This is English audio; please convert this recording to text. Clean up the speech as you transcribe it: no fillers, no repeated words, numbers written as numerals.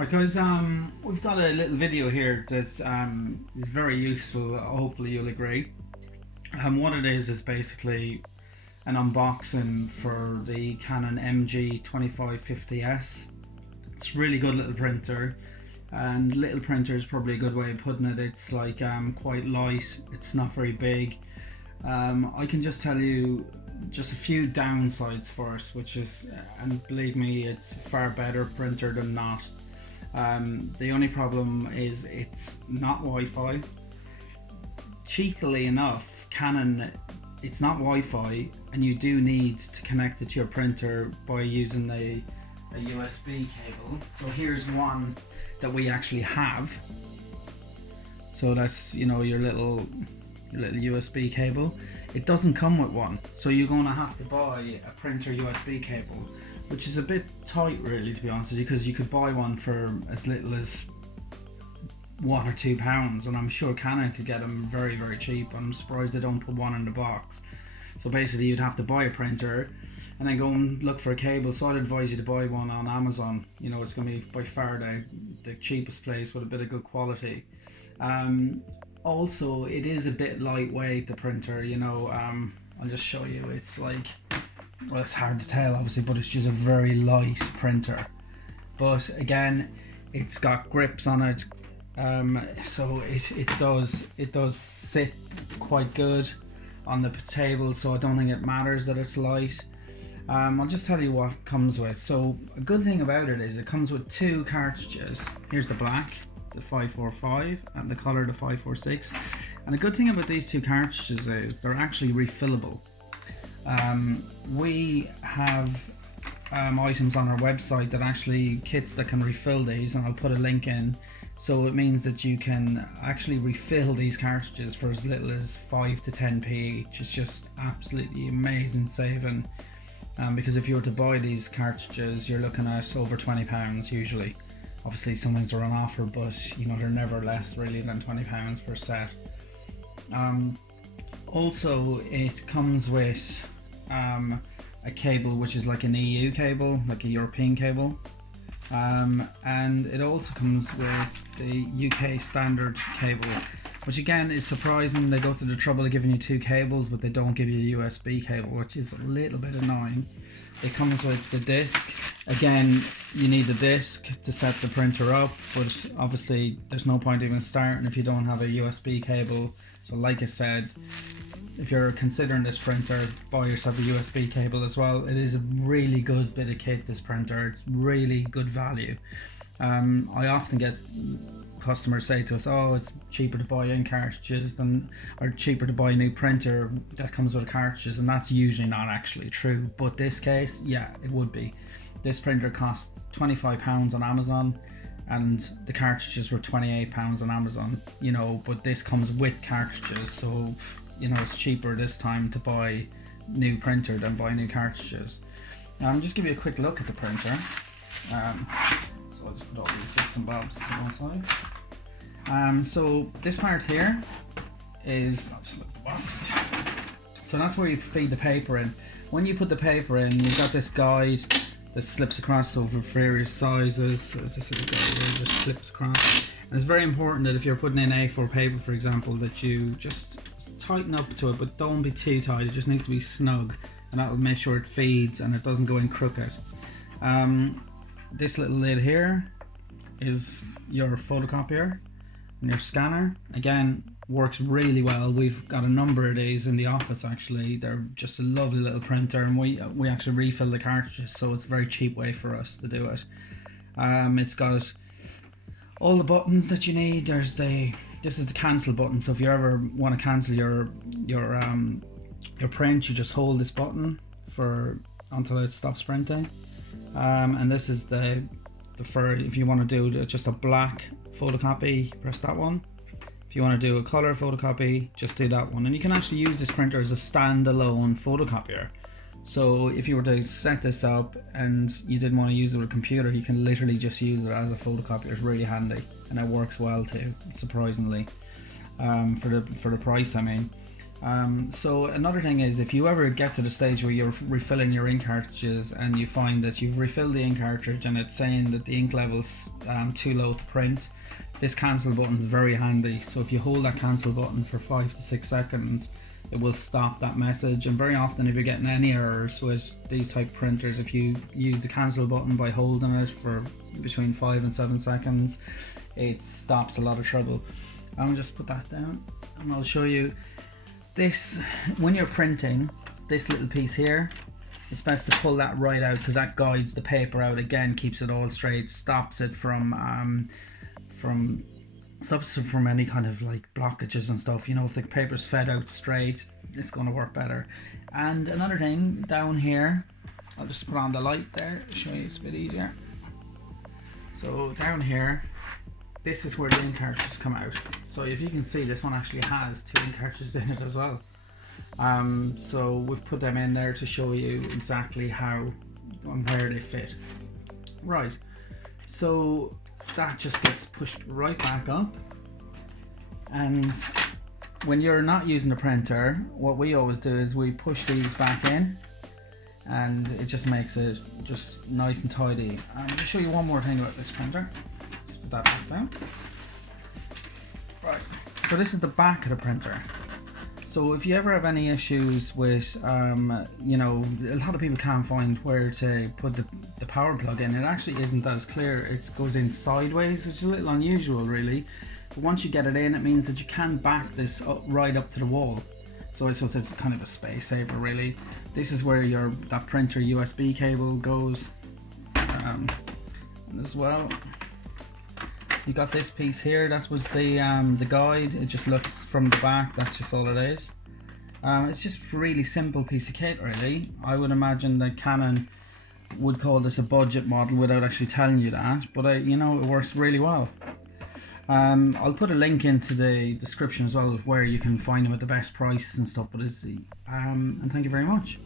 Right guys, we've got a little video here that is very useful, hopefully you'll agree. What it is basically an unboxing for the Canon MG2550S. It's a really good little printer, and little printer is probably a good way of putting it. It's like quite light, it's not very big. I can just tell you just a few downsides first, which is, and believe me, it's a far better printer than not. The only problem is it's not Wi-Fi. Cheekily enough, Canon, it's not Wi-Fi, and you do need to connect it to your printer by using a USB cable. So here's one that we actually have. So that's, you know, your little USB cable. It doesn't come with one, so you're going to have to buy a printer USB cable, which is a bit tight really, to be honest with you, because you could buy one for as little as £1 or £2, and I'm sure Canon could get them very, very cheap. I'm surprised they don't put one in the box. So basically you'd have to buy a printer and then go and look for a cable. So I'd advise you to buy one on Amazon. You know, it's going to be by far the cheapest place with a bit of good quality. Also, it is a bit lightweight, the printer, you know. I'll just show you. It's like, well, it's hard to tell obviously, but it's just a very light printer. But again, it's got grips on it, so it does sit quite good on the table, so I don't think it matters that it's light. I'll just tell you what it comes with. So a good thing about it is it comes with two cartridges. Here's the black, the 545, and the color, the 546. And the good thing about these two cartridges is they're actually refillable. We have items on our website that actually kits that can refill these, and I'll put a link in. So it means that you can actually refill these cartridges for as little as 5 to 10p each. It's just absolutely amazing saving, because if you were to buy these cartridges, you're looking at over £20 usually. Obviously sometimes they're on offer, but you know, they're never less really than £20 per set. Also, it comes with a cable which is like an EU cable, like a European cable, and it also comes with the UK standard cable, which again is surprising. They go to the trouble of giving you two cables, but they don't give you a USB cable, which is a little bit annoying. It comes with the disc. Again, you need the disc to set the printer up, but obviously there's no point even starting if you don't have a USB cable. So like I said, if you're considering this printer, buy yourself a USB cable as well. It is a really good bit of kit, this printer. It's really good value. I often get customers say to us, oh, it's cheaper to buy in cartridges than, or cheaper to buy a new printer that comes with cartridges, and that's usually not actually true. But this case, yeah, it would be. This printer cost £25 on Amazon, and the cartridges were £28 on Amazon, you know, but this comes with cartridges, so you know, it's cheaper this time to buy new printer than buy new cartridges. Just give you a quick look at the printer. So I'll just put all these bits and bobs to one side. So this part here is, I'll just lift the box. So that's where you feed the paper in. When you put the paper in, you've got this guide that slips across over various sizes. So it's this little guide here, just slips across. And it's very important that if you're putting in A4 paper, for example, that you just tighten up to it, but don't be too tight. It just needs to be snug, and that will make sure it feeds and it doesn't go in crooked. This little lid here is your photocopier, and your scanner, again, works really well. We've got a number of these in the office actually. They're just a lovely little printer, and we actually refill the cartridges, so it's a very cheap way for us to do it. It's got all the buttons that you need. This is the cancel button, so if you ever want to cancel your print, you just hold this button until it stops printing. And this is the if you want to do just a black photocopy, press that one. If you want to do a color photocopy, just do that one. And you can actually use this printer as a standalone photocopier. So if you were to set this up and you didn't want to use it with a computer, you can literally just use it as a photocopier. It's really handy, and it works well too, surprisingly, for the price, I mean. So another thing is, if you ever get to the stage where you're refilling your ink cartridges and you find that you've refilled the ink cartridge and it's saying that the ink level's too low to print, this cancel button is very handy. So if you hold that cancel button for 5 to 6 seconds, it will stop that message. And very often, if you're getting any errors with these type of printers, if you use the cancel button by holding it for between 5 and 7 seconds, it stops a lot of trouble. I'll just put that down and I'll show you this. When you're printing, this little piece here, it's best to pull that right out because that guides the paper out again, keeps it all straight, stops it from any kind of like blockages and stuff. You know, if the paper's fed out straight, it's going to work better. And another thing down here, I'll just put on the light there to show you, it's a bit easier. So down here, this is where the ink cartridges come out. So if you can see, this one actually has 2 ink cartridges in it as well. So we've put them in there to show you exactly how and where they fit. Right, so that just gets pushed right back up, and when you're not using the printer, what we always do is we push these back in, and it just makes it just nice and tidy. I'll show you one more thing about this printer. Just put that back down. Right, so this is the back of the printer. So if you ever have any issues with, you know, a lot of people can't find where to put the power plug in. It actually isn't as clear. It goes in sideways, which is a little unusual really. But once you get it in, it means that you can back this up, right up to the wall. So it's kind of a space saver really. This is where that printer USB cable goes, and as well. You got this piece here, that was the guide. It just looks from the back, that's just all it is. It's just a really simple piece of kit really. I would imagine that Canon would call this a budget model without actually telling you that, but you know, it works really well. I'll put a link into the description as well of where you can find them at the best prices and stuff, but and thank you very much.